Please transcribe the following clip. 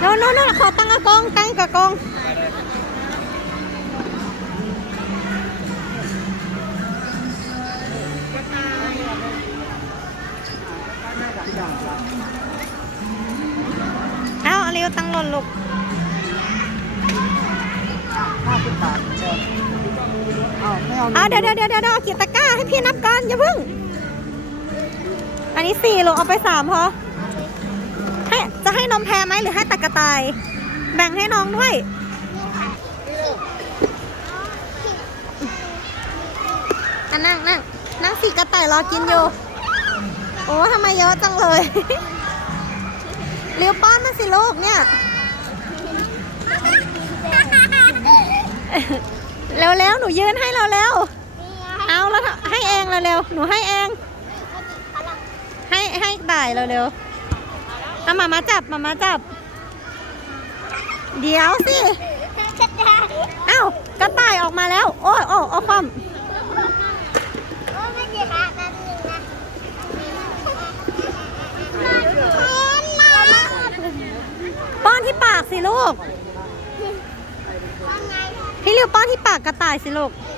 โน่นโน่นโน่นขอตั้งกระกอง ตั้งกระกองเอาเร็วตั้งหล่นลูกเอาเดี๋ยวเดี๋ยวเดี๋ยวเดี๋ยวขีดตะกร้าให้พี่นับก่อนอย่าเพิ่ง อันนี้สี่ลูกเอาไปสามพอ มแพรไหมหรือให้ตะกระต่าย แบ่งให้น้องด้วย อันนั่งนั่งนั่งสีกระต่ายรอกินอยู่ โอ้ทำไมเยอะจังเลยเร็วป้อนมาสิลูกเนี่ย เร็วๆหนูยืนให้เราเร็วเอาแล้วให้เองเร็วๆหนูให้เอง ให้ให้ต่ายเร็วๆ เอามามาจับมามาจับ เดี๋ยวสิเอ้ากระต่ายออกมาแล้ว โอ้ยโอ้เอาความป้อนที่ปากสิลูก พี่ริวป้อนที่ปากกระต่ายสิลูกเ